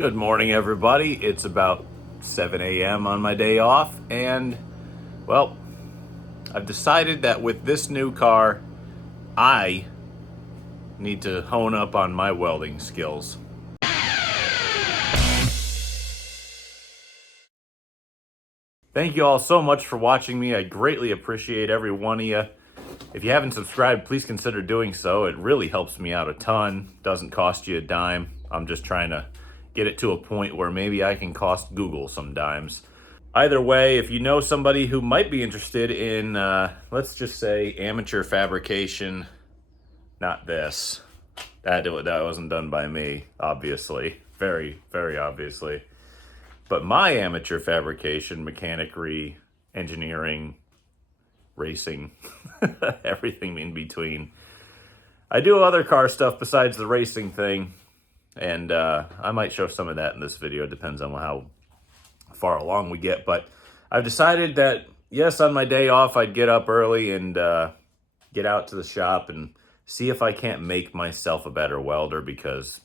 Good morning, everybody. It's about 7 a.m. on my day off, and well, I've decided that with this new car, I need to hone up on my welding skills. Thank you all so much for watching me. I greatly appreciate every one of you. If you haven't subscribed, please consider doing so. It really helps me out a ton. Doesn't cost you a dime. I'm just trying to get it to a point where maybe I can cost Google some dimes. Either way, if you know somebody who might be interested in, let's just say, amateur fabrication, not this. That wasn't done by me, obviously. Very, very obviously. But my amateur fabrication, mechanicry, engineering, racing, everything in between. I do other car stuff besides the racing thing, and I might show some of that in this video. It depends on how far along we get, but I've decided that, yes, on my day off, I'd get up early and get out to the shop and see if I can't make myself a better welder, because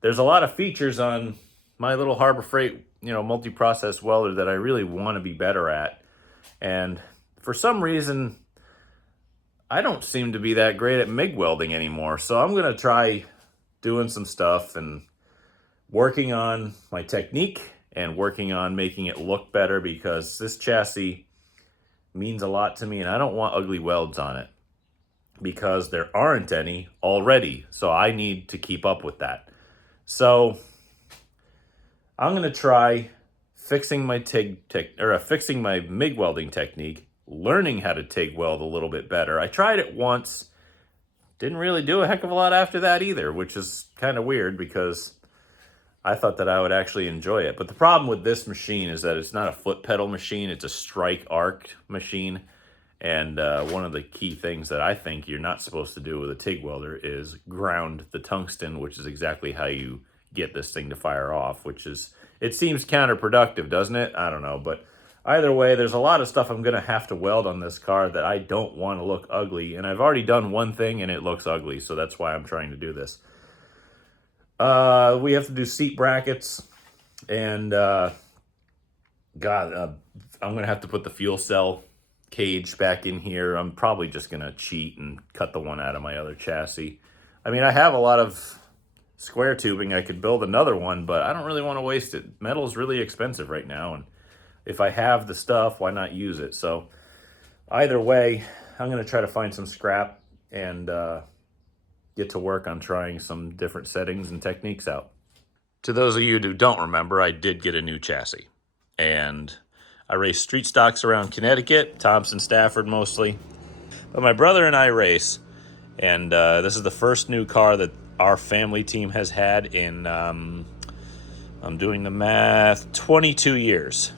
there's a lot of features on my little Harbor Freight, multi-process welder that I really want to be better at. And for some reason, I don't seem to be that great at MIG welding anymore. So I'm going to try doing some stuff and working on my technique and working on making it look better, because this chassis means a lot to me and I don't want ugly welds on it, because there aren't any already. So I need to keep up with that. So I'm going to try fixing my fixing my MIG welding technique, learning how to TIG weld a little bit better. I tried it once, didn't really do a heck of a lot after that either, which is kind of weird because I thought that I would actually enjoy it. But the problem with this machine is that it's not a foot pedal machine, it's a strike arc machine. And one of the key things that I think you're not supposed to do with a TIG welder is ground the tungsten, which is exactly how you get this thing to fire off, which is, it seems counterproductive, doesn't it? I don't know, but either way, there's a lot of stuff I'm gonna have to weld on this car that I don't want to look ugly, and I've already done one thing and it looks ugly, so that's why I'm trying to do this. We have to do seat brackets, and I'm gonna have to put the fuel cell cage back in here. I'm probably just gonna cheat and cut the one out of my other chassis. I mean, I have a lot of square tubing. I could build another one, but I don't really want to waste it. Metal is really expensive right now, and if I have the stuff, why not use it? So either way, I'm going to try to find some scrap and get to work on trying some different settings and techniques out. To those of you who don't remember, I did get a new chassis, and I race street stocks around Connecticut, Thompson, Stafford mostly. But my brother and I race, and this is the first new car that our family team has had in, I'm doing the math, 22 years.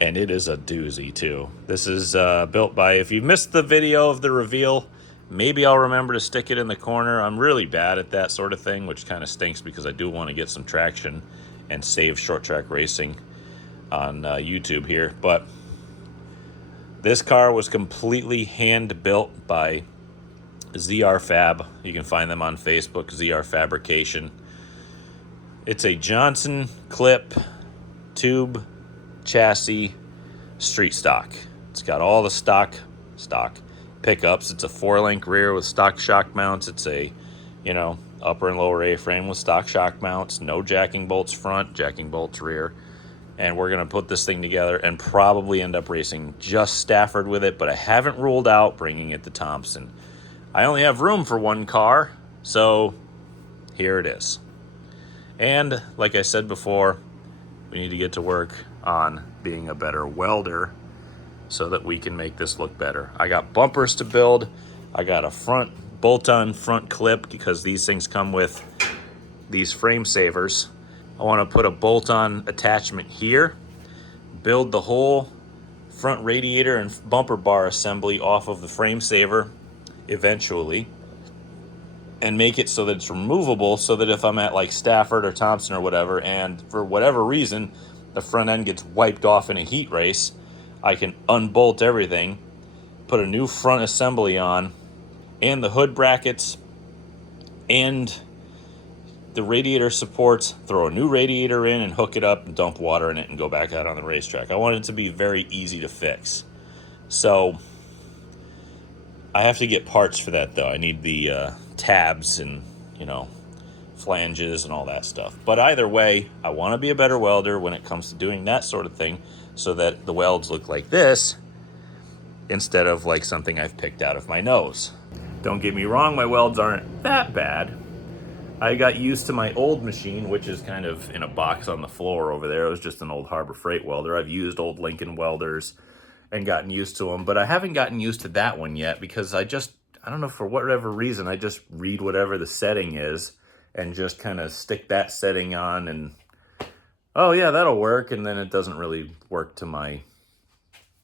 And it is a doozy too. This is built by, if you missed the video of the reveal, maybe I'll remember to stick it in the corner. I'm really bad at that sort of thing, which kind of stinks because I do want to get some traction and save short track racing on YouTube here. But this car was completely hand built by ZR Fab. You can find them on Facebook, ZR Fabrication. It's a Johnson clip tube chassis street stock. It's got all the stock pickups. It's a 4-link rear with stock shock mounts. It's a, upper and lower A-frame with stock shock mounts. No jacking bolts front, jacking bolts rear. And we're gonna put this thing together and probably end up racing just Stafford with it, but I haven't ruled out bringing it to Thompson. I only have room for one car, so here it is. And like I said before, we need to get to work on being a better welder so that we can make this look better. I got bumpers to build. I got a front bolt-on front clip because these things come with these frame savers. I want to put a bolt-on attachment here, build the whole front radiator and bumper bar assembly off of the frame saver eventually, and make it so that it's removable, so that if I'm at like Stafford or Thompson or whatever, and for whatever reason the front end gets wiped off in a heat race, I can unbolt everything, put a new front assembly on, and the hood brackets, and the radiator supports, throw a new radiator in and hook it up and dump water in it and go back out on the racetrack. I want it to be very easy to fix. So I have to get parts for that, though. I need the tabs and, flanges and all that stuff. But either way, I want to be a better welder when it comes to doing that sort of thing so that the welds look like this instead of like something I've picked out of my nose. Don't get me wrong, my welds aren't that bad. I got used to my old machine, which is kind of in a box on the floor over there. It was just an old Harbor Freight welder. I've used old Lincoln welders and gotten used to them, but I haven't gotten used to that one yet because I don't know, for whatever reason, I just read whatever the setting is and just kind of stick that setting on and, oh yeah, that'll work. And then it doesn't really work to my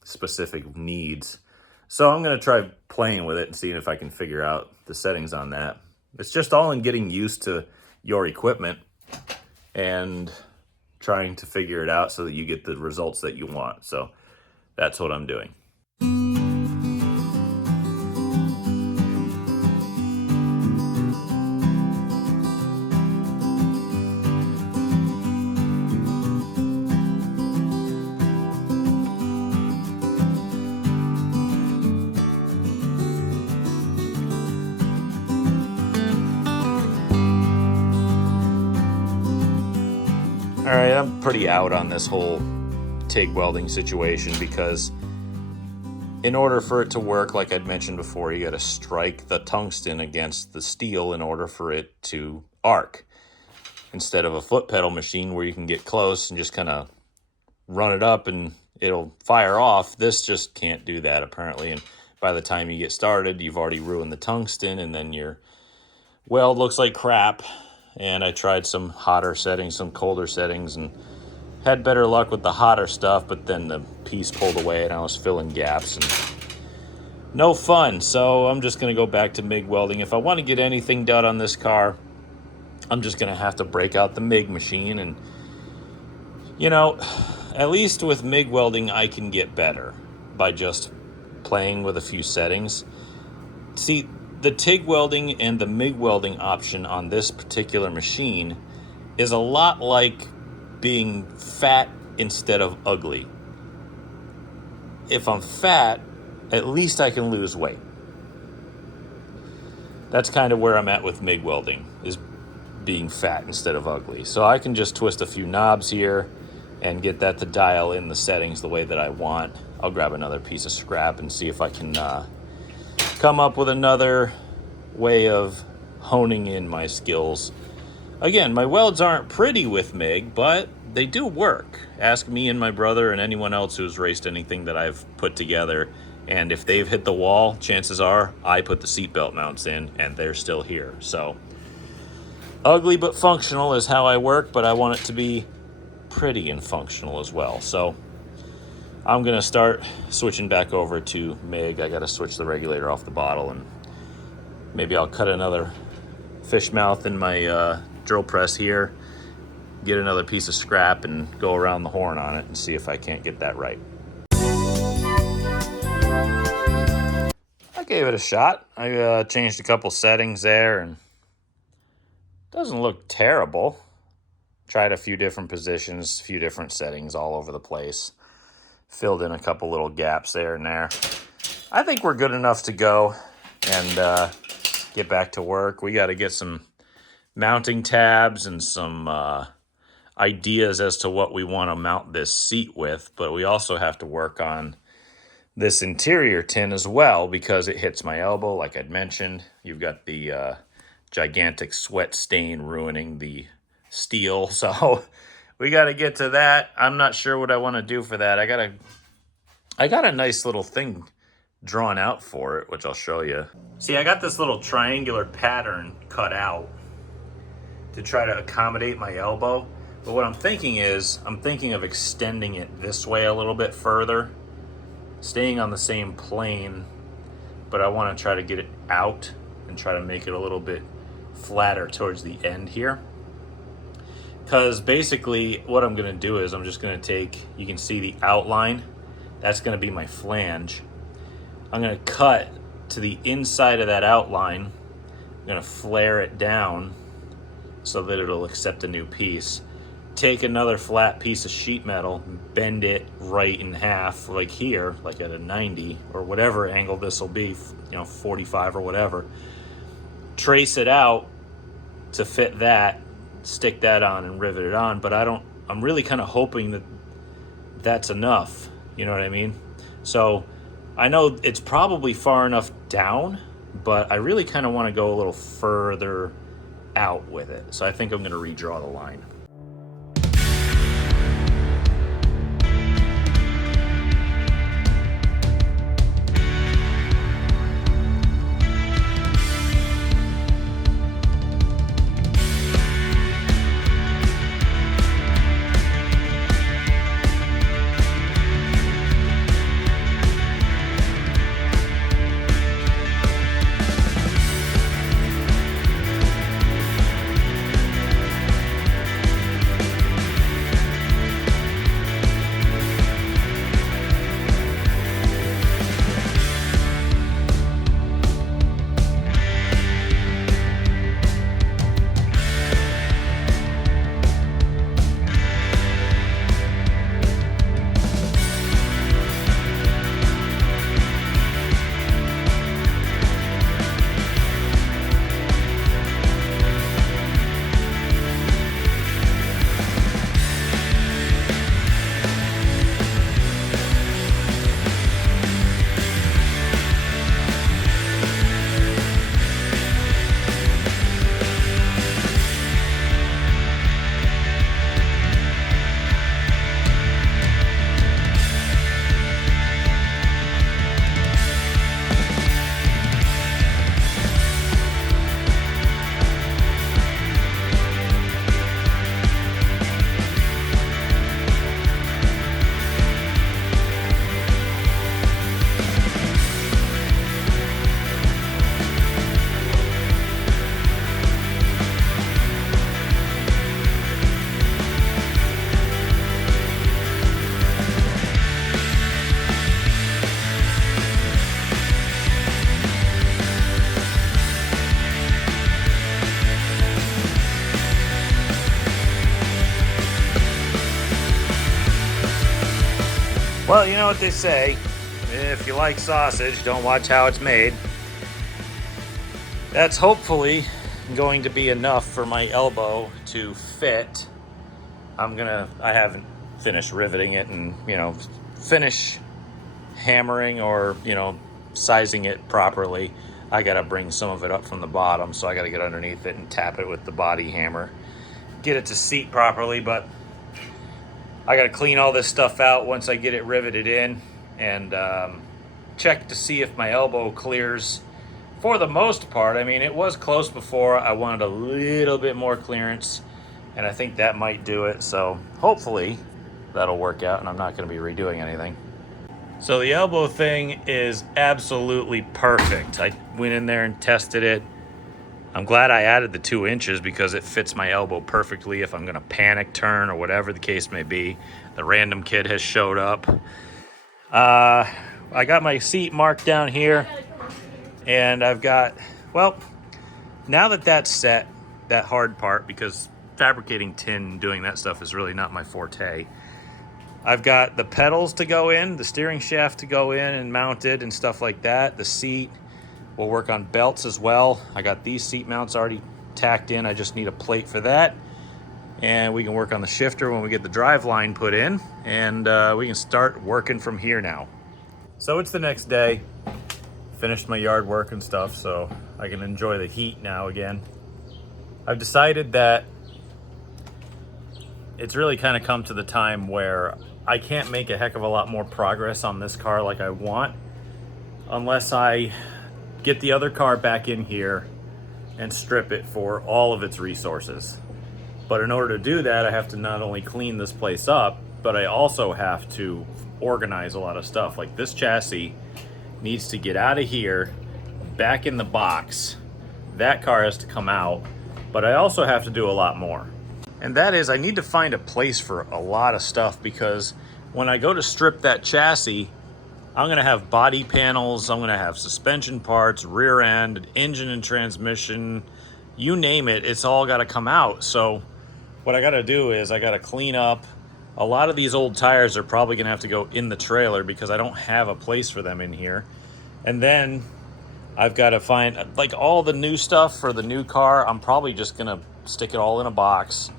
specific needs. So I'm going to try playing with it and seeing if I can figure out the settings on that. It's just all in getting used to your equipment and trying to figure it out so that you get the results that you want. So that's what I'm doing. All right, I'm pretty out on this whole TIG welding situation because in order for it to work, like I'd mentioned before, you got to strike the tungsten against the steel in order for it to arc. Instead of a foot pedal machine where you can get close and just kind of run it up and it'll fire off, this just can't do that apparently. And by the time you get started, you've already ruined the tungsten and then your weld looks like crap. And I tried some hotter settings, some colder settings, and had better luck with the hotter stuff, but then the piece pulled away and I was filling gaps and no fun. So I'm just going to go back to MIG welding. If I want to get anything done on this car, I'm just going to have to break out the MIG machine. And, at least with MIG welding, I can get better by just playing with a few settings. See, the TIG welding and the MIG welding option on this particular machine is a lot like being fat instead of ugly. If I'm fat, at least I can lose weight. That's kind of where I'm at with MIG welding, is being fat instead of ugly. So I can just twist a few knobs here and get that to dial in the settings the way that I want. I'll grab another piece of scrap and see if I can come up with another way of honing in my skills. Again, my welds aren't pretty with MIG, but they do work. Ask me and my brother and anyone else who's raced anything that I've put together, and if they've hit the wall, chances are I put the seatbelt mounts in and they're still here. So ugly but functional is how I work, but I want it to be pretty and functional as well. So I'm gonna start switching back over to MIG. I gotta switch the regulator off the bottle, and maybe I'll cut another fish mouth in my drill press here, get another piece of scrap and go around the horn on it and see if I can't get that right. I gave it a shot. I changed a couple settings there and it doesn't look terrible. Tried a few different positions, a few different settings all over the place. Filled in a couple little gaps there and there. I think we're good enough to go and get back to work. We got to get some mounting tabs and some ideas as to what we want to mount this seat with, but we also have to work on this interior tin as well because it hits my elbow, like I'd mentioned. You've got the gigantic sweat stain ruining the steel, so we got to get to that. I'm not sure what I want to do for that. I got a nice little thing drawn out for it, which I'll show you. See, I got this little triangular pattern cut out to try to accommodate my elbow. But what I'm thinking of extending it this way a little bit further, staying on the same plane, but I want to try to get it out and try to make it a little bit flatter towards the end here. Because basically what I'm going to do is I'm just going to take, you can see the outline, that's going to be my flange. I'm going to cut to the inside of that outline. I'm going to flare it down so that it'll accept a new piece. Take another flat piece of sheet metal, bend it right in half, like here, like at a 90 or whatever angle this will be, 45 or whatever. Trace it out to fit that, stick that on and rivet it on, but I'm really kind of hoping that that's enough, you know what I mean? So I know it's probably far enough down, but I really kind of want to go a little further out with it. So I think I'm going to redraw the line. Well, you know what they say, if you like sausage, don't watch how it's made. That's hopefully going to be enough for my elbow to fit. I haven't finished riveting it and, finish hammering or, sizing it properly. I gotta bring some of it up from the bottom, so I gotta get underneath it and tap it with the body hammer. Get it to seat properly, but I gotta clean all this stuff out once I get it riveted in and check to see if my elbow clears. For the most part, I mean, it was close before. I wanted a little bit more clearance, and I think that might do it. So hopefully that'll work out and I'm not gonna be redoing anything. So the elbow thing is absolutely perfect. I went in there and tested it. I'm glad I added the 2 inches because it fits my elbow perfectly if I'm gonna panic turn or whatever the case may be. The random kid has showed up. I got my seat marked down here, and I've got, well, now that that's set, that hard part, because fabricating tin and doing that stuff is really not my forte. I've got the pedals to go in, the steering shaft to go in and mounted and stuff like that. The seat. We'll work on belts as well. I got these seat mounts already tacked in. I just need a plate for that. And we can work on the shifter when we get the drive line put in. And we can start working from here now. So it's the next day. Finished my yard work and stuff, so I can enjoy the heat now again. I've decided that it's really kind of come to the time where I can't make a heck of a lot more progress on this car like I want unless I get the other car back in here and strip it for all of its resources. But in order to do that, I have to not only clean this place up, but I also have to organize a lot of stuff. Like this chassis needs to get out of here, back in the box. That car has to come out, but I also have to do a lot more. And that is, I need to find a place for a lot of stuff, because when I go to strip that chassis, I'm gonna have body panels, I'm gonna have suspension parts, rear end, engine and transmission, you name it, it's all got to come out. So what I got to do is I got to clean up. A lot of these old tires are probably going to have to go in the trailer because I don't have a place for them in here. And then I've got to find, like, all the new stuff for the new car. I'm probably just going to stick it all in a box,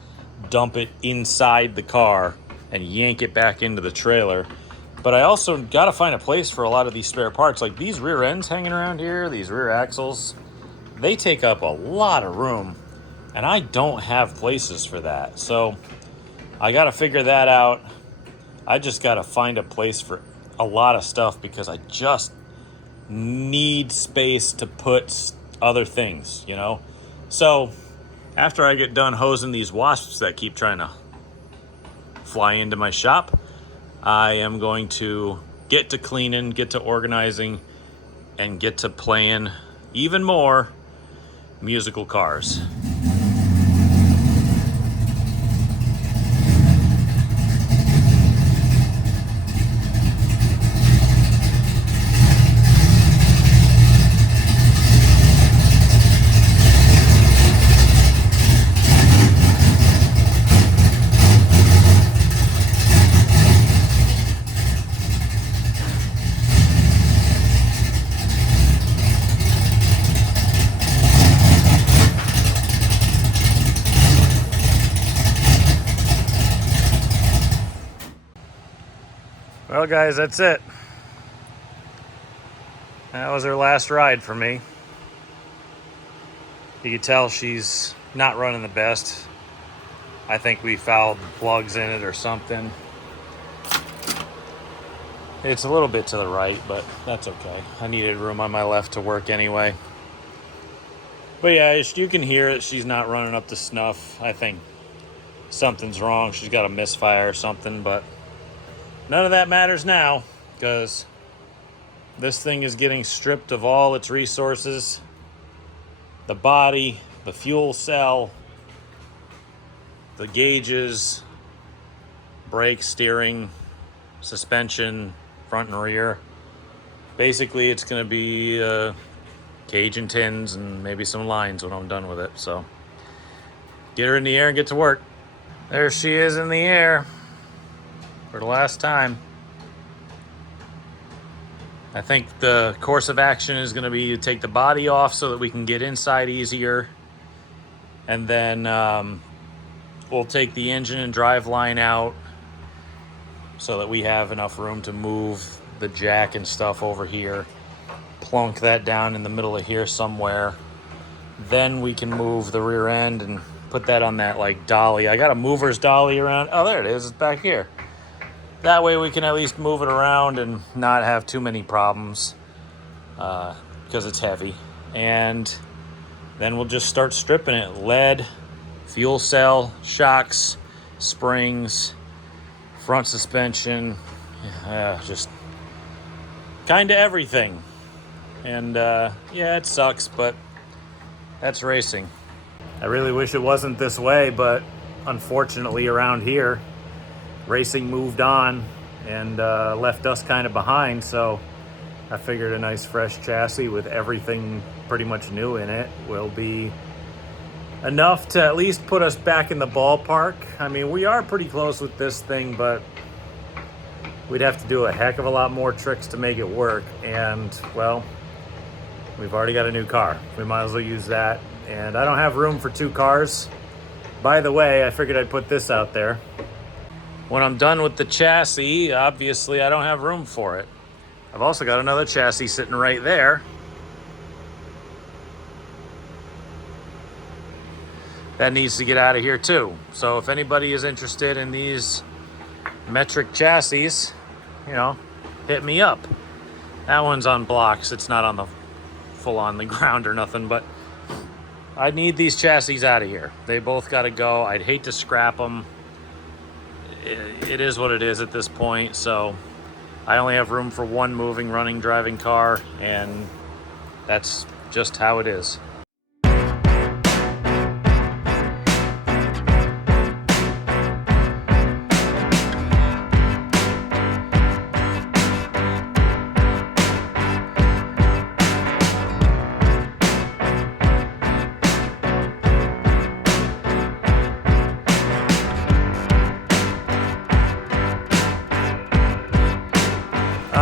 dump it inside the car, and yank it back into the trailer. But I also got to find a place for a lot of these spare parts. Like these rear ends hanging around here, these rear axles, they take up a lot of room. And I don't have places for that. So I got to figure that out. I just got to find a place for a lot of stuff because I just need space to put other things, you know? So after I get done hosing these wasps that keep trying to fly into my shop, I am going to get to cleaning, get to organizing, and get to playing even more musical cars. Well, guys, that's it. That was her last ride for me. You can tell she's not running the best. I think we fouled the plugs in it or something. It's a little bit to the right, but that's okay. I needed room on my left to work anyway. But yeah, you can hear it. She's not running up to snuff. I think something's wrong. She's got a misfire or something, but none of that matters now because this thing is getting stripped of all its resources. The body, the fuel cell, the gauges, brake, steering, suspension, front and rear. Basically, it's going to be cage and tins and maybe some lines when I'm done with it. So get her in the air and get to work. There she is in the air for the last time. I think the course of action is going to be to take the body off so that we can get inside easier. And then we'll take the engine and drive line out so that we have enough room to move the jack and stuff over here. Plunk that down in the middle of here somewhere. Then we can move the rear end and put that on that like dolly. I got a mover's dolly around. Oh, there it is. It's back here. That way we can at least move it around and not have too many problems because it's heavy. And then we'll just start stripping it. Lead, fuel cell, shocks, springs, front suspension, just kind of everything. And yeah, it sucks, but that's racing. I really wish it wasn't this way, but unfortunately around here, racing moved on and left us kind of behind, so I figured a nice fresh chassis with everything pretty much new in it will be enough to at least put us back in the ballpark. I mean, we are pretty close with this thing, but we'd have to do a heck of a lot more tricks to make it work, and well, we've already got a new car. We might as well use that, and I don't have room for two cars. By the way, I figured I'd put this out there. When I'm done with the chassis, obviously I don't have room for it. I've also got another chassis sitting right there. That needs to get out of here too. So if anybody is interested in these metric chassis, you know, hit me up. That one's on blocks. It's not on the full on the ground or nothing, but I need these chassis out of here. They both got to go. I'd hate to scrap them. It is what it is at this point, so I only have room for one moving, running, driving car, and that's just how it is.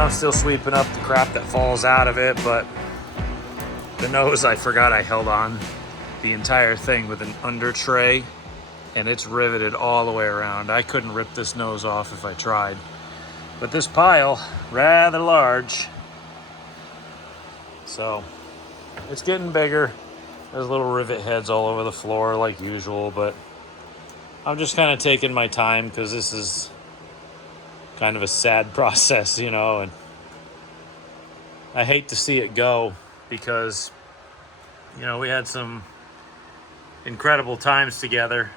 I'm still sweeping up the crap that falls out of it, but the nose, I forgot I held on the entire thing with an under tray, and it's riveted all the way around. I couldn't rip this nose off if I tried. But this pile, rather large. So it's getting bigger. There's little rivet heads all over the floor like usual, but I'm just kind of taking my time because this is kind of a sad process, you know, and I hate to see it go because, you know, we had some incredible times together,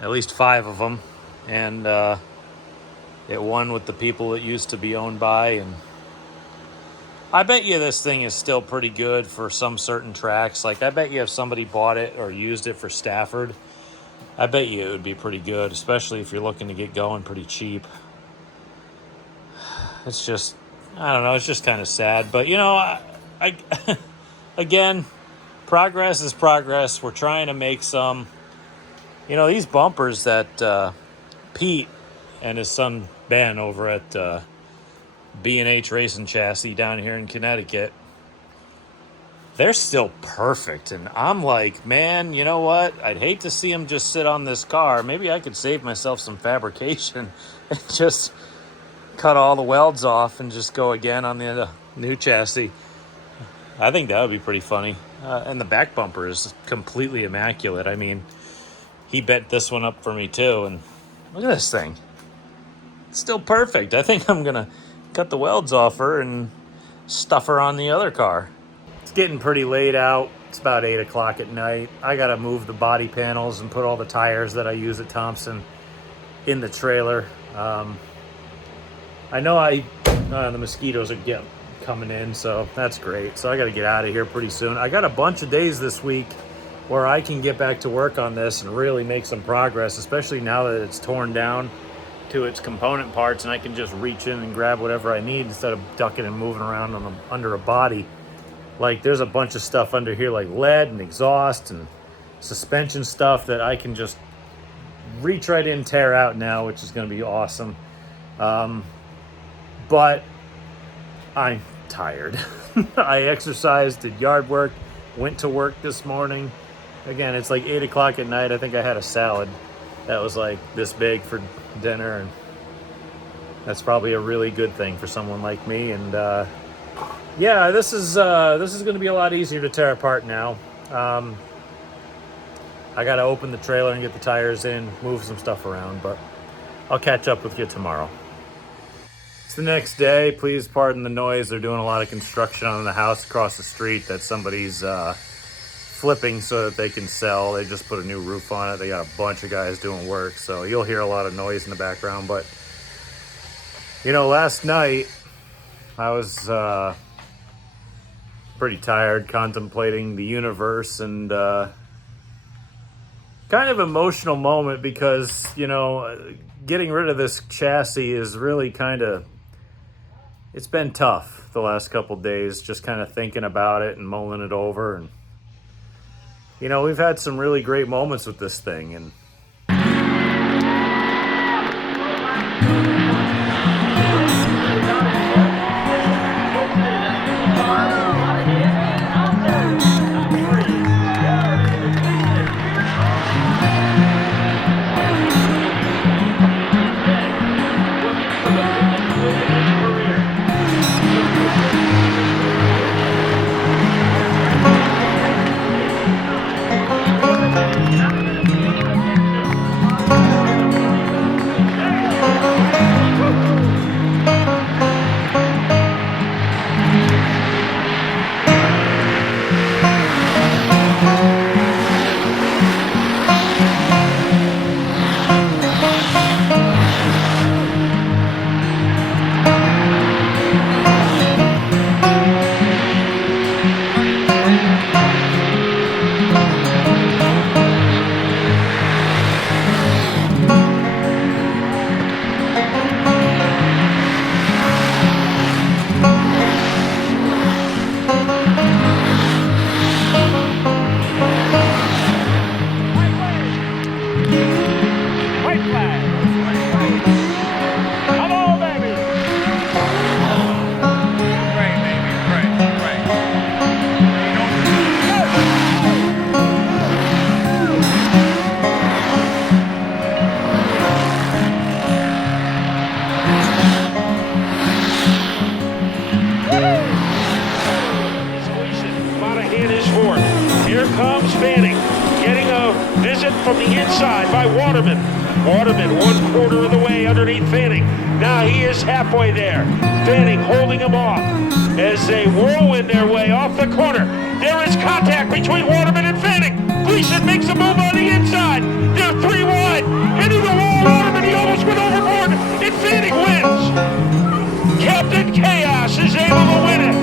at least 5 of them, and it won with the people it used to be owned by, and I bet you this thing is still pretty good for some certain tracks. Like, I bet you if somebody bought it or used it for Stafford, I bet you it would be pretty good, especially if you're looking to get going pretty cheap. It's just, I don't know, it's just kind of sad. But, you know, I again, progress is progress. We're trying to make some, you know, these bumpers that Pete and his son Ben over at B&H Racing Chassis down here in Connecticut, they're still perfect. And I'm like, man, you know what? I'd hate to see them just sit on this car. Maybe I could save myself some fabrication and just cut all the welds off and just go again on the new chassis. I think that would be pretty funny. And the back bumper is completely immaculate. I mean, he bent this one up for me too. And look at this thing. It's still perfect. I think I'm going to cut the welds off her and stuff her on the other car. It's getting pretty late out. It's about 8 o'clock at night. I got to move the body panels and put all the tires that I use at Thompson in the trailer. I know the mosquitoes are coming in, so that's great. So I got to get out of here pretty soon. I got a bunch of days this week where I can get back to work on this and really make some progress, especially now that it's torn down to its component parts and I can just reach in and grab whatever I need instead of ducking and moving around under a body. Like, there's a bunch of stuff under here like lead and exhaust and suspension stuff that I can just reach right in, tear out now, which is going to be awesome. But I'm tired. I exercised, did yard work, went to work this morning. Again, it's like 8 o'clock at night. I think I had a salad that was like this big for dinner, and that's probably a really good thing for someone like me. And yeah, this is going to be a lot easier to tear apart now. I got to open the trailer and get the tires in, move some stuff around, but I'll catch up with you tomorrow. It's the next day. Please pardon the noise. They're doing a lot of construction on the house across the street that somebody's flipping so that they can sell. They just put a new roof on it. They got a bunch of guys doing work, so you'll hear a lot of noise in the background. But, you know, last night I was pretty tired, contemplating the universe, and kind of emotional moment because, you know, getting rid of this chassis is really kind of, it's been tough the last couple days, just kind of thinking about it and mulling it over. And, you know, we've had some really great moments with this thing, and inside by Waterman. Waterman 1/4 of the way underneath Fanning. Now he is halfway there. Fanning holding him off as they whirlwind their way off the corner. There is contact between Waterman and Fanning. Gleason makes a move on the inside. They're 3 wide. Into the wall, Waterman, he almost went overboard, and Fanning wins. Captain Chaos is able to win it.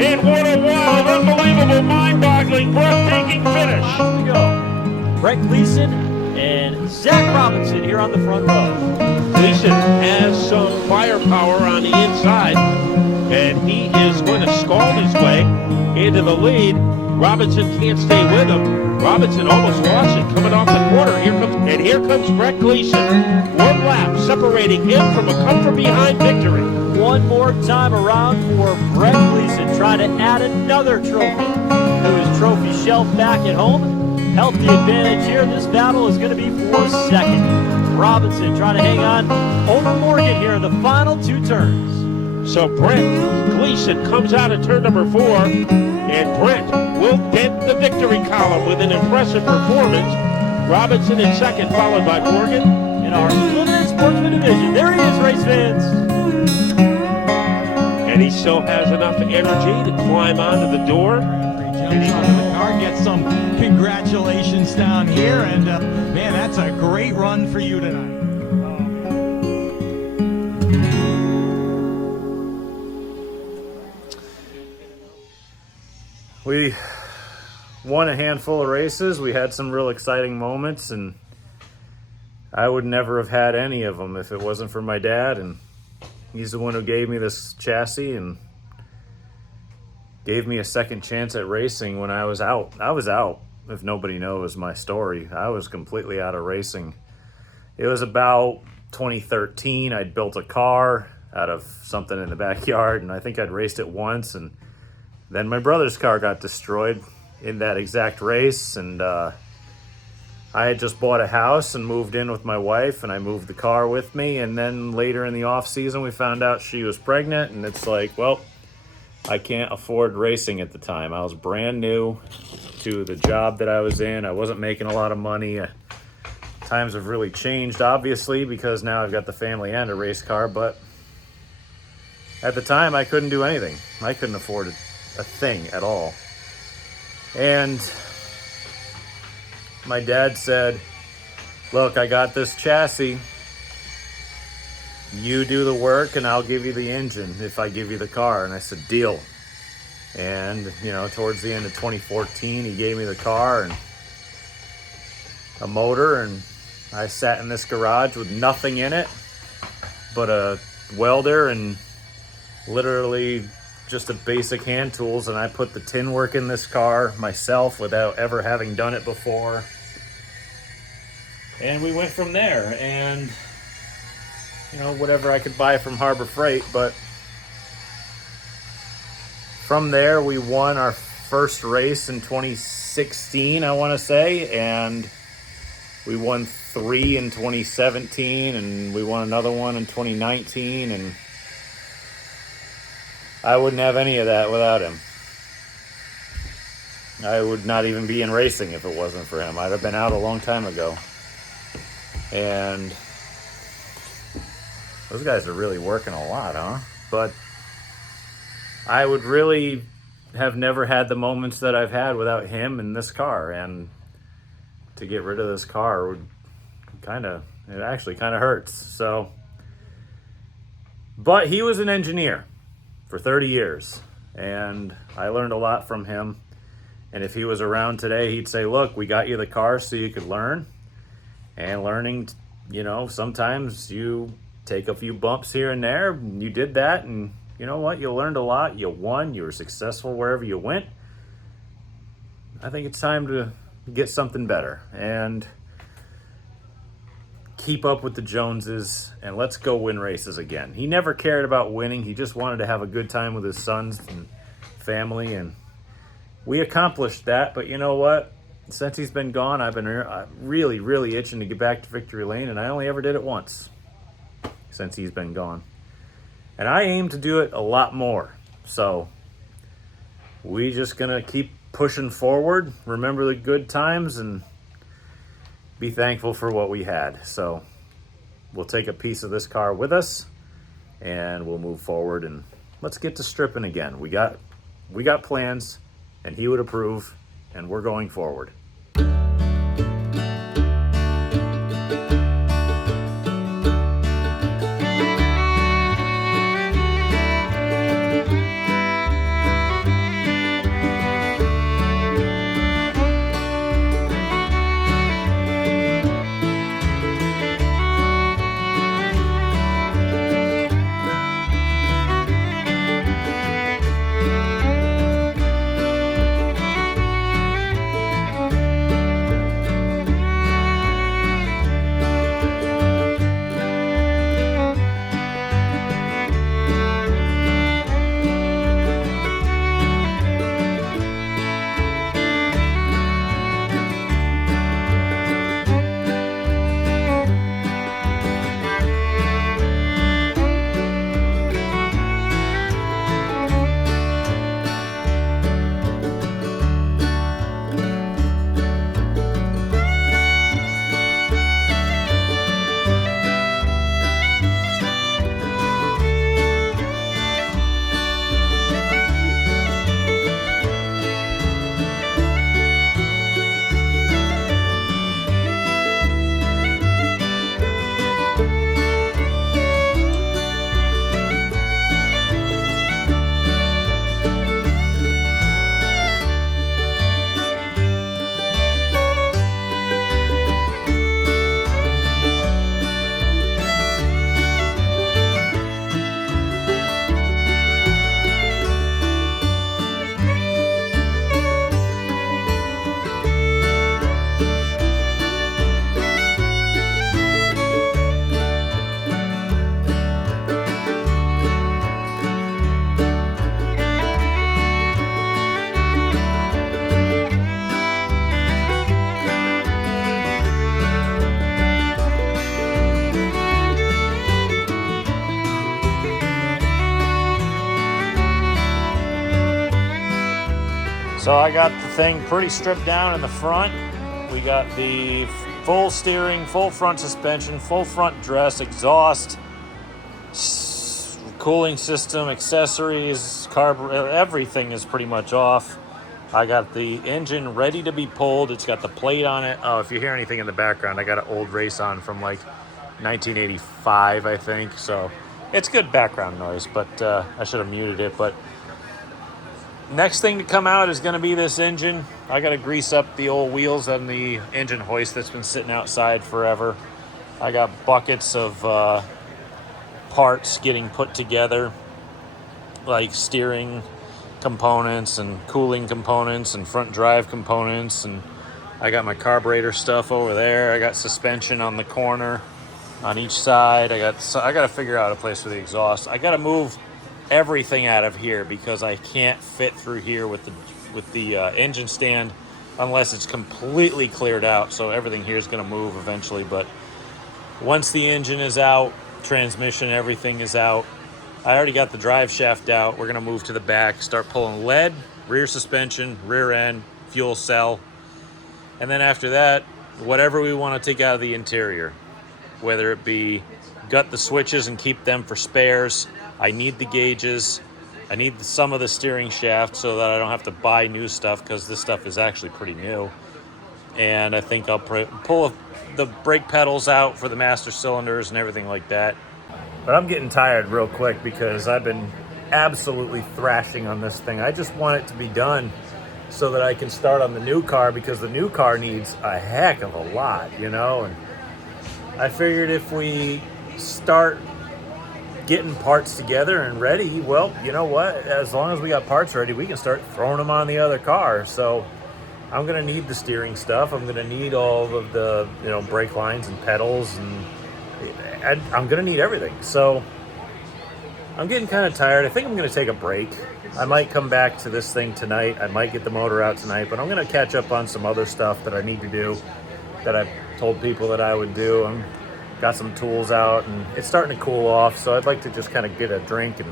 And what a wild, unbelievable, mind-boggling, breathtaking finish. Here we go. Brett Gleason and Zach Robinson here on the front row. Gleason has some firepower on the inside, and he is going to scald his way into the lead. Robinson can't stay with him. Robinson almost lost it coming off the corner. Here comes Brett Gleason. 1 lap separating him from a come-from-behind victory. One more time around for Brett Gleason, trying to add another trophy to his trophy shelf back at home. Healthy advantage here. This battle is going to be for second. Robinson trying to hang on over Morgan here in the final 2 turns. So Brett Gleason comes out of turn number 4, and Brett will dent the victory column with an impressive performance. Robinson in second, followed by Morgan. In our limited sportsman division, there he is, race fans. And he still has enough energy to climb onto the door. Jumps onto the car, get some congratulations down here, and man, that's a great run for you tonight. We won a handful of races. We had some real exciting moments, and I would never have had any of them if it wasn't for my dad. And he's the one who gave me this chassis and gave me a second chance at racing when I was out. I was out, if nobody knows my story. I was completely out of racing. It was about 2013. I'd built a car out of something in the backyard, and I think I'd raced it once, and then my brother's car got destroyed in that exact race, and I had just bought a house and moved in with my wife, and I moved the car with me, and then later in the off season we found out she was pregnant, and it's like, well, I can't afford racing at the time. I was brand new to the job that I was in. I wasn't making a lot of money. Times have really changed, obviously, because now I've got the family and a race car, but at the time I couldn't do anything. I couldn't afford a thing at all. And my dad said, look, I got this chassis. You do the work and I'll give you the engine if I give you the car. And I said, deal. And, you know, towards the end of 2014, he gave me the car and a motor, and I sat in this garage with nothing in it but a welder and literally just a basic hand tools, and I put the tin work in this car myself without ever having done it before. And we went from there, and you know, whatever I could buy from Harbor Freight, but from there we won our first race in 2016, I want to say, and we won 3 in 2017, and we won another one in 2019, and I wouldn't have any of that without him. I would not even be in racing if it wasn't for him. I'd have been out a long time ago. And those guys are really working a lot, huh? But I would really have never had the moments that I've had without him in this car. And to get rid of this car would it actually kind of hurts. So, but he was an engineer for 30 years, and I learned a lot from him. And if he was around today, he'd say, look, we got you the car so you could learn. And learning, you know, sometimes you take a few bumps here and there. And you did that, and you know what? You learned a lot. You won. You were successful wherever you went. I think it's time to get something better and keep up with the Joneses, and let's go win races again. He never cared about winning. He just wanted to have a good time with his sons and family, and we accomplished that. But you know what? Since he's been gone, I've been really, really itching to get back to victory lane, and I only ever did it once since he's been gone. And I aim to do it a lot more. So we just gonna keep pushing forward, remember the good times, and be thankful for what we had. So we'll take a piece of this car with us and we'll move forward, and let's get to stripping again. We got plans, and he would approve, and we're going forward. So I got the thing pretty stripped down in the front. We got the full steering, full front suspension, full front dress, exhaust, cooling system, accessories, carburetor, everything is pretty much off. I got the engine ready to be pulled. It's got the plate on it. Oh, if you hear anything in the background, I got an old race on from like 1985, I think. So it's good background noise, but I should have muted it. But next thing to come out is going to be this engine. I got to grease up the old wheels on the engine hoist that's been sitting outside forever. I got buckets of parts getting put together, like steering components and cooling components and front drive components, and I got my carburetor stuff over there. I got suspension on the corner on each side. I got to figure out a place for the exhaust. I got to move everything out of here because I can't fit through here with the engine stand unless it's completely cleared out. So everything here is going to move eventually, but once the engine is out, transmission, everything is out. I already got the drive shaft out. We're going to move to the back, start pulling lead, rear suspension, rear end, fuel cell, and then after that, whatever we want to take out of the interior, whether it be gut the switches and keep them for spares. I need the gauges. I need some of the steering shaft so that I don't have to buy new stuff because this stuff is actually pretty new. And I think I'll pull the brake pedals out for the master cylinders and everything like that. But I'm getting tired real quick because I've been absolutely thrashing on this thing. I just want it to be done so that I can start on the new car, because the new car needs a heck of a lot, you know? And I figured if we start getting parts together and ready, well, you know what? As long as we got parts ready, we can start throwing them on the other car. So I'm going to need the steering stuff. I'm going to need all of the, brake lines and pedals, and I'm going to need everything. So I'm getting kind of tired. I think I'm going to take a break. I might come back to this thing tonight. I might get the motor out tonight, but I'm going to catch up on some other stuff that I need to do that I've told people that I would do. I'm got some tools out, and it's starting to cool off, so I'd like to just kind of get a drink and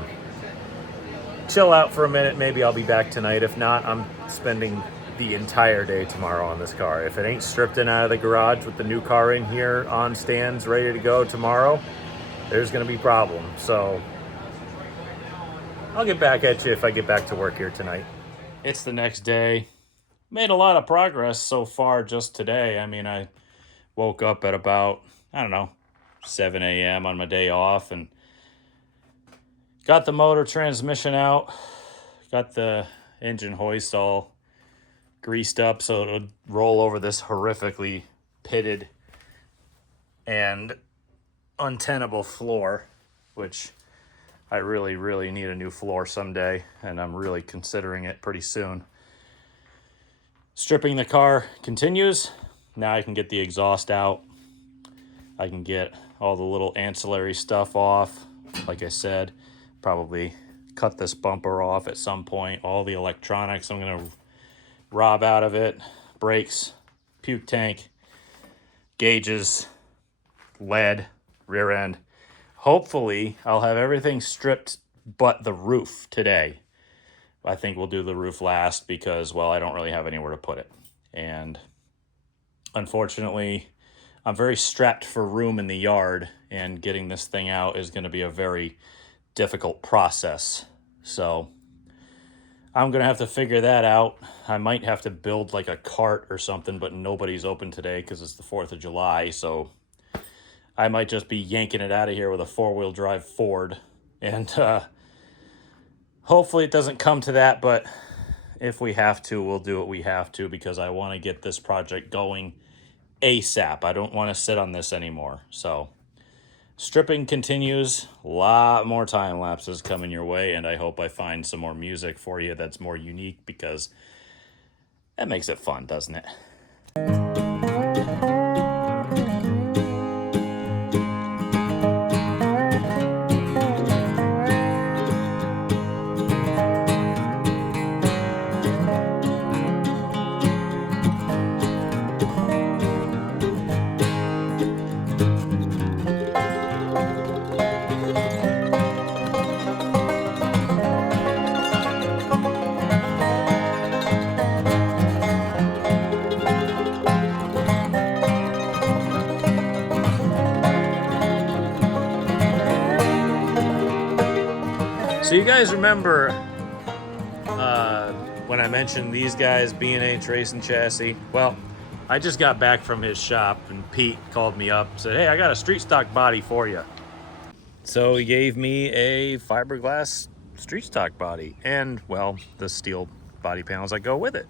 chill out for a minute. Maybe I'll be back tonight. If not, I'm spending the entire day tomorrow on this car. If it ain't stripped in out of the garage with the new car in here on stands ready to go tomorrow, there's gonna be problems. So I'll get back at you if I get back to work here tonight. It's the next day. Made a lot of progress so far just today. I mean, I woke up at about, I don't know, 7 a.m. on my day off and got the motor transmission out, got the engine hoist all greased up so it would roll over this horrifically pitted and untenable floor, which I really, really need a new floor someday, and I'm really considering it pretty soon. Stripping the car continues. Now I can get the exhaust out. I can get all the little ancillary stuff off. Like I said, probably cut this bumper off at some point. All the electronics I'm going to rob out of it. Brakes, puke tank, gauges, lead, rear end. Hopefully, I'll have everything stripped but the roof today. I think we'll do the roof last because, well, I don't really have anywhere to put it. And unfortunately, I'm very strapped for room in the yard, and getting this thing out is going to be a very difficult process. So I'm going to have to figure that out. I might have to build like a cart or something, but nobody's open today because it's the 4th of July. So I might just be yanking it out of here with a 4-wheel drive Ford. And hopefully it doesn't come to that, but if we have to, we'll do what we have to because I want to get this project going ASAP. I don't want to sit on this anymore. So stripping continues. A lot more time lapses coming your way, and I hope I find some more music for you that's more unique because that makes it fun, doesn't it? So you guys remember when I mentioned these guys, B&H Racing Chassis? Well, I just got back from his shop and Pete called me up and said, hey, I got a street stock body for you. So he gave me a fiberglass street stock body and, well, the steel body panels that go with it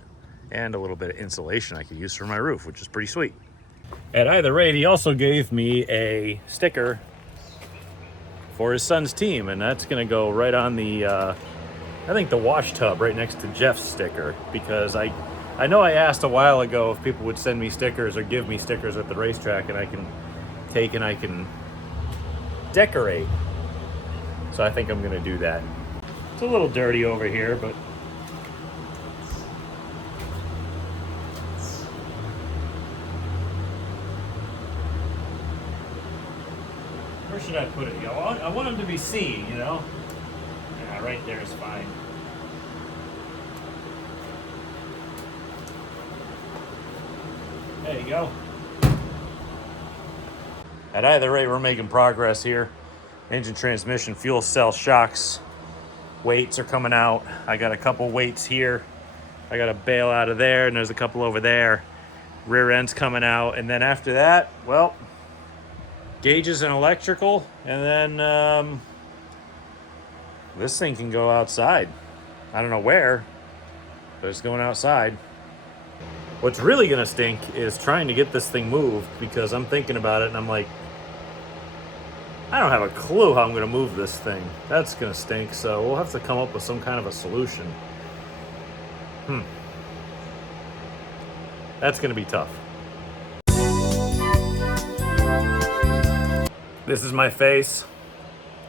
and a little bit of insulation I could use for my roof, which is pretty sweet. At either rate, he also gave me a sticker for his son's team, and that's going to go right on the, I think the wash tub right next to Jeff's sticker, because I know I asked a while ago if people would send me stickers or give me stickers at the racetrack, and I can take and I can decorate. So I think I'm going to do that. It's a little dirty over here, but where should I put it? You know, I want them to be seen, you know? Yeah, right there is fine. There you go. At either rate, we're making progress here. Engine, transmission, fuel cell, shocks, weights are coming out. I got a couple weights here. I got a bail out of there, and there's a couple over there. Rear end's coming out, and then after that, well, gauges and electrical, and then this thing can go outside. I don't know where, but it's going outside. What's really gonna stink is trying to get this thing moved, because I'm thinking about it and I'm like, I don't have a clue how I'm gonna move this thing. That's gonna stink, so we'll have to come up with some kind of a solution. That's gonna be tough. This is my face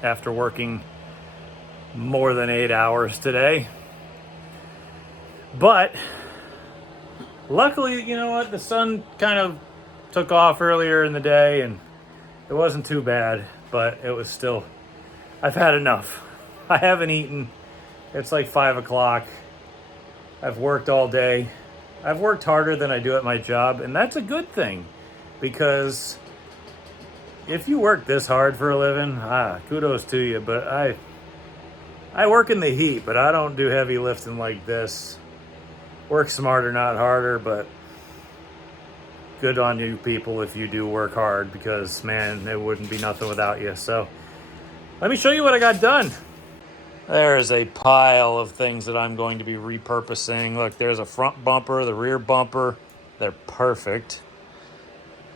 after working more than 8 hours today. But luckily, you know what? The sun kind of took off earlier in the day and it wasn't too bad, but it was still, I've had enough. I haven't eaten. It's like 5 o'clock. I've worked all day. I've worked harder than I do at my job, and that's a good thing, because if you work this hard for a living, kudos to you. But I work in the heat, but I don't do heavy lifting like this. Work smarter, not harder, but good on you people if you do work hard, because man, it wouldn't be nothing without you. So let me show you what I got done. There's a pile of things that I'm going to be repurposing. Look, there's a front bumper, the rear bumper. They're perfect.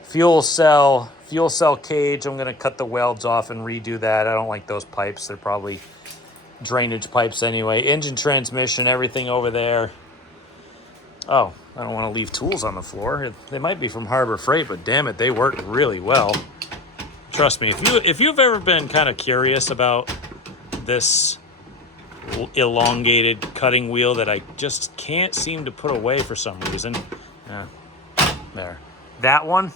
Fuel cell cage. I'm going to cut the welds off and redo that. I don't like those pipes. They're probably drainage pipes anyway. Engine, transmission, everything over there. Oh, I don't want to leave tools on the floor. They might be from Harbor Freight, but damn it, they work really well. Trust me, if you've ever been kind of curious about this elongated cutting wheel that I just can't seem to put away for some reason. There. That one,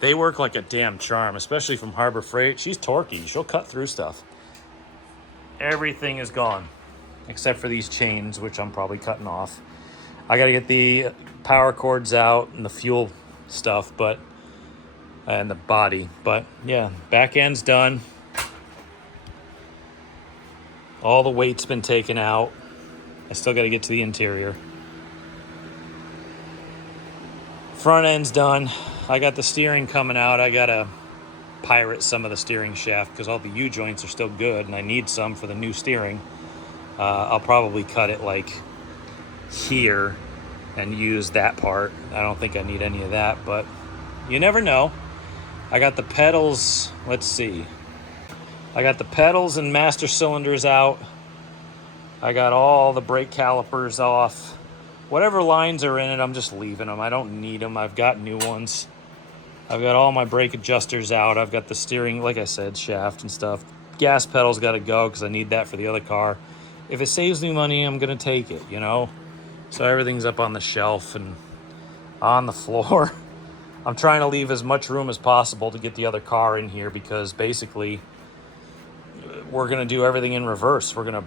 they work like a damn charm, especially from Harbor Freight. She's torquey. She'll cut through stuff. Everything is gone, except for these chains, which I'm probably cutting off. I got to get the power cords out and the fuel stuff, and the body. But yeah, back end's done. All the weight's been taken out. I still got to get to the interior. Front end's done. I got the steering coming out. I got to pirate some of the steering shaft because all the U-joints are still good, and I need some for the new steering. I'll probably cut it like here and use that part. I don't think I need any of that, but you never know. I got the pedals. Let's see. I got the pedals and master cylinders out. I got all the brake calipers off. Whatever lines are in it, I'm just leaving them. I don't need them. I've got new ones. I've got all my brake adjusters out. I've got the steering, like I said, shaft and stuff. Gas pedal's got to go because I need that for the other car. If it saves me money, I'm going to take it, you know? So everything's up on the shelf and on the floor. I'm trying to leave as much room as possible to get the other car in here because basically we're going to do everything in reverse. We're going to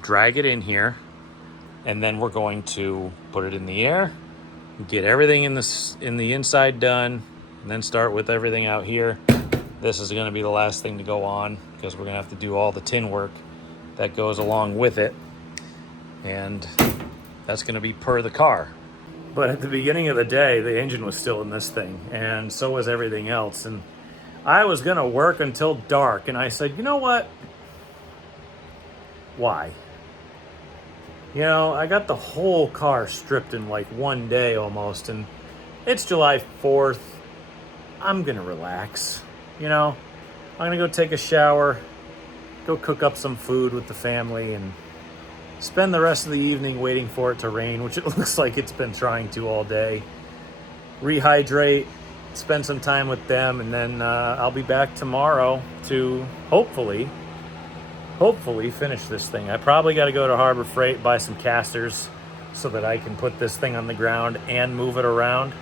drag it in here, and then we're going to put it in the air, get everything in the inside done, and then start with everything out here. This is going to be the last thing to go on because we're going to have to do all the tin work that goes along with it, and that's going to be per the car. But at the beginning of the day, the engine was still in this thing, and so was everything else. And I was going to work until dark, and I said, you know what? Why? You know, I got the whole car stripped in like one day almost, and it's July 4th. I'm going to relax, you know? I'm going to go take a shower, go cook up some food with the family, and spend the rest of the evening waiting for it to rain, which it looks like it's been trying to all day. Rehydrate, spend some time with them, and then I'll be back tomorrow to hopefully finish this thing. I probably got to go to Harbor Freight, buy some casters so that I can put this thing on the ground and move it around.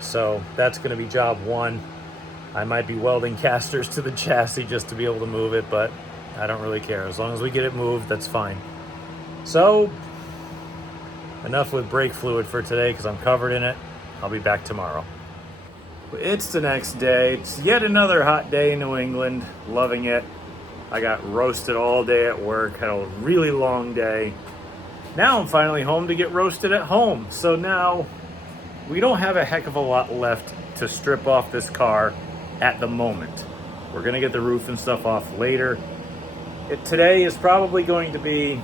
So that's going to be job one. I might be welding casters to the chassis just to be able to move it, but I don't really care. As long as we get it moved, that's fine. So enough with brake fluid for today because I'm covered in it. I'll be back tomorrow. It's the next day. It's yet another hot day in New England. Loving it. I got roasted all day at work. Had a really long day. Now I'm finally home to get roasted at home. So now we don't have a heck of a lot left to strip off this car at the moment. We're going to get the roof and stuff off later. Today is probably going to be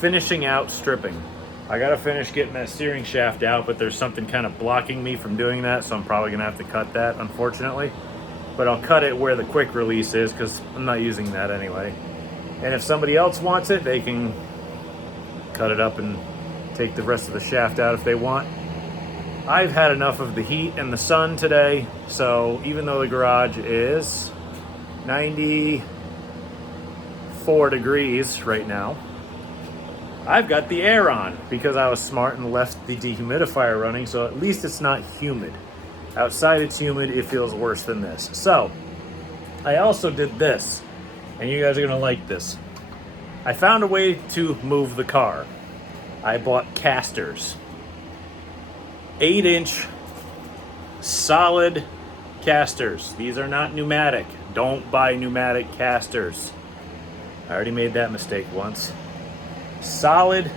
finishing out stripping. I got to finish getting that steering shaft out, but there's something kind of blocking me from doing that, so I'm probably going to have to cut that, unfortunately. But I'll cut it where the quick release is because I'm not using that anyway. And if somebody else wants it, they can cut it up and take the rest of the shaft out if they want. I've had enough of the heat and the sun today, so even though the garage is 94 degrees right now, I've got the air on because I was smart and left the dehumidifier running, so at least it's not humid. Outside it's humid, it feels worse than this. So, I also did this, and you guys are gonna like this. I found a way to move the car. I bought casters. 8-inch solid casters. These are not pneumatic. Don't buy pneumatic casters. I already made that mistake once. Solid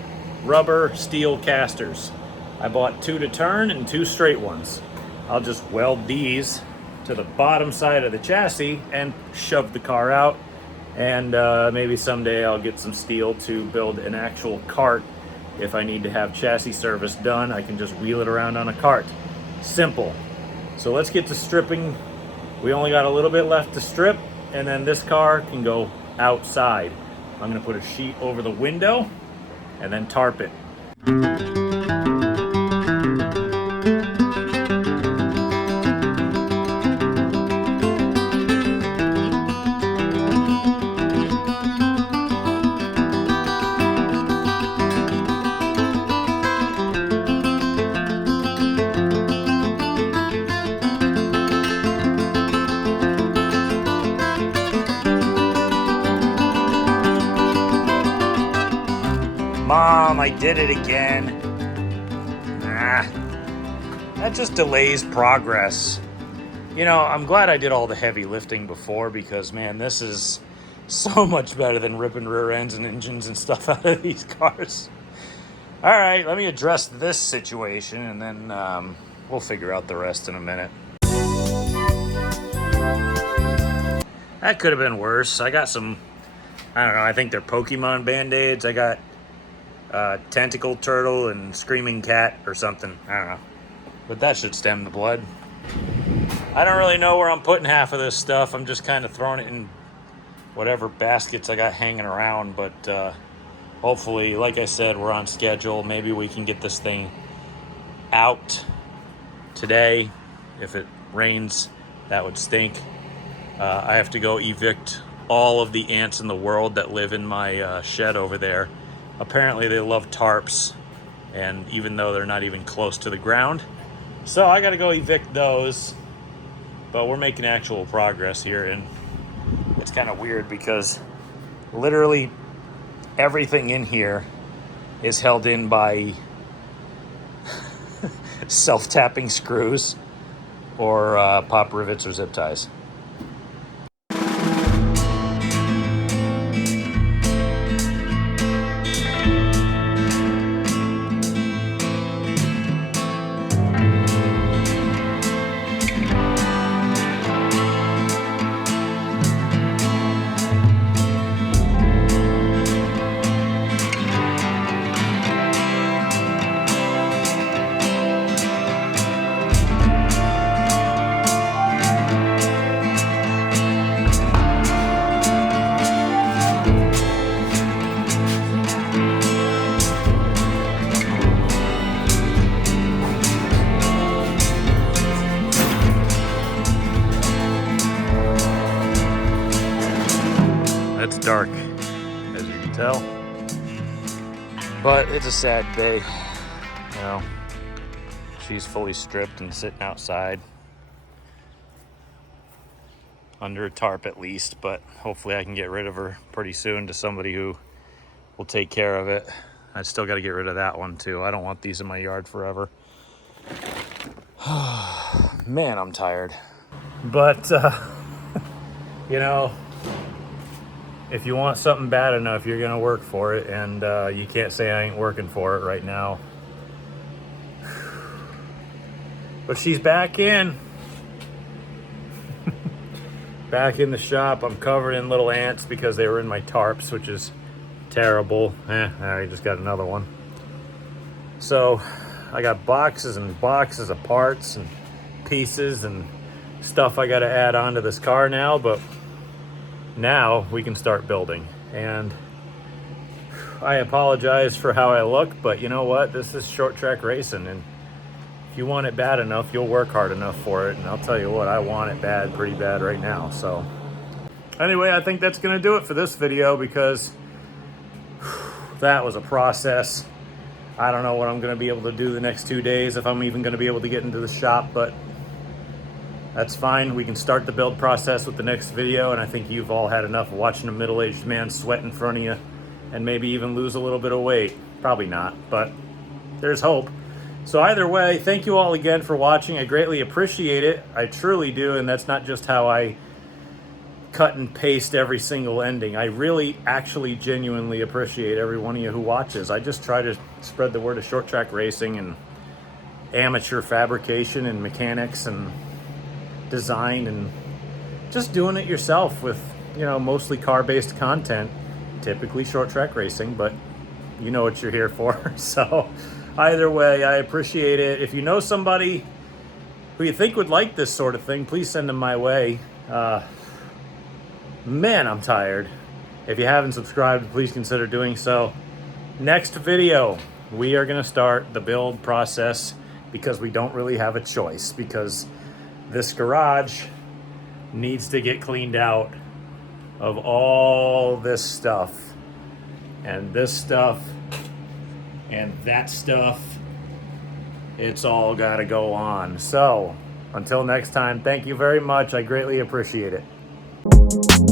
rubber steel casters. I bought 2 to turn and 2 straight ones. I'll just weld these to the bottom side of the chassis and shove the car out. And maybe someday I'll get some steel to build an actual cart. If I need to have chassis service done, I can just wheel it around on a cart. Simple. So let's get to stripping. We only got a little bit left to strip, and then this car can go outside. I'm gonna put a sheet over the window and then tarp it. Mom, I did it again. That just delays progress. You know, I'm glad I did all the heavy lifting before because, man, this is so much better than ripping rear ends and engines and stuff out of these cars. All right, let me address this situation and then we'll figure out the rest in a minute. That could have been worse. I got some, I don't know, I think they're Pokemon Band-Aids. I got tentacle turtle and screaming cat or something. I don't know. But that should stem the blood. I don't really know where I'm putting half of this stuff. I'm just kind of throwing it in whatever baskets I got hanging around. But hopefully, like I said, we're on schedule. Maybe we can get this thing out today. If it rains, that would stink. I have to go evict all of the ants in the world that live in my shed over there. Apparently they love tarps, and even though they're not even close to the ground. So I gotta go evict those, but we're making actual progress here, and it's kind of weird because literally everything in here is held in by self-tapping screws or pop rivets or zip ties. It's dark, as you can tell, but it's a sad day. You know, she's fully stripped and sitting outside under a tarp at least, but hopefully I can get rid of her pretty soon to somebody who will take care of it. I still got to get rid of that one too. I don't want these in my yard forever. Man, I'm tired. But, you know, if you want something bad enough, you're gonna work for it, and you can't say I ain't working for it right now. But she's back in. Back in the shop. I'm covered in little ants because they were in my tarps, which is terrible. I just got another one. So I got boxes and boxes of parts and pieces and stuff I gotta add onto this car now, but now we can start building. And I apologize for how I look, but you know what? This is short track racing, and if you want it bad enough, you'll work hard enough for it. And I'll tell you what, I want it bad, pretty bad right now. So anyway, I think that's gonna do it for this video because that was a process. I don't know what I'm gonna be able to do the next 2 days, if I'm even gonna be able to get into the shop, but that's fine. We can start the build process with the next video, and I think you've all had enough of watching a middle-aged man sweat in front of you and maybe even lose a little bit of weight. Probably not, but there's hope. So either way, thank you all again for watching. I greatly appreciate it. I truly do, and that's not just how I cut and paste every single ending. I really, actually, genuinely appreciate every one of you who watches. I just try to spread the word of short track racing and amateur fabrication and mechanics and design and just doing it yourself with, you know, mostly car-based content, typically short track racing, but you know what you're here for. So either way, I appreciate it. If you know somebody who you think would like this sort of thing, please send them my way. Man, I'm tired. If you haven't subscribed, please consider doing so. Next video, we are going to start the build process because we don't really have a choice, because this garage needs to get cleaned out of all this stuff and this stuff and that stuff. It's all got to go on. So until next time, thank you very much. I greatly appreciate it.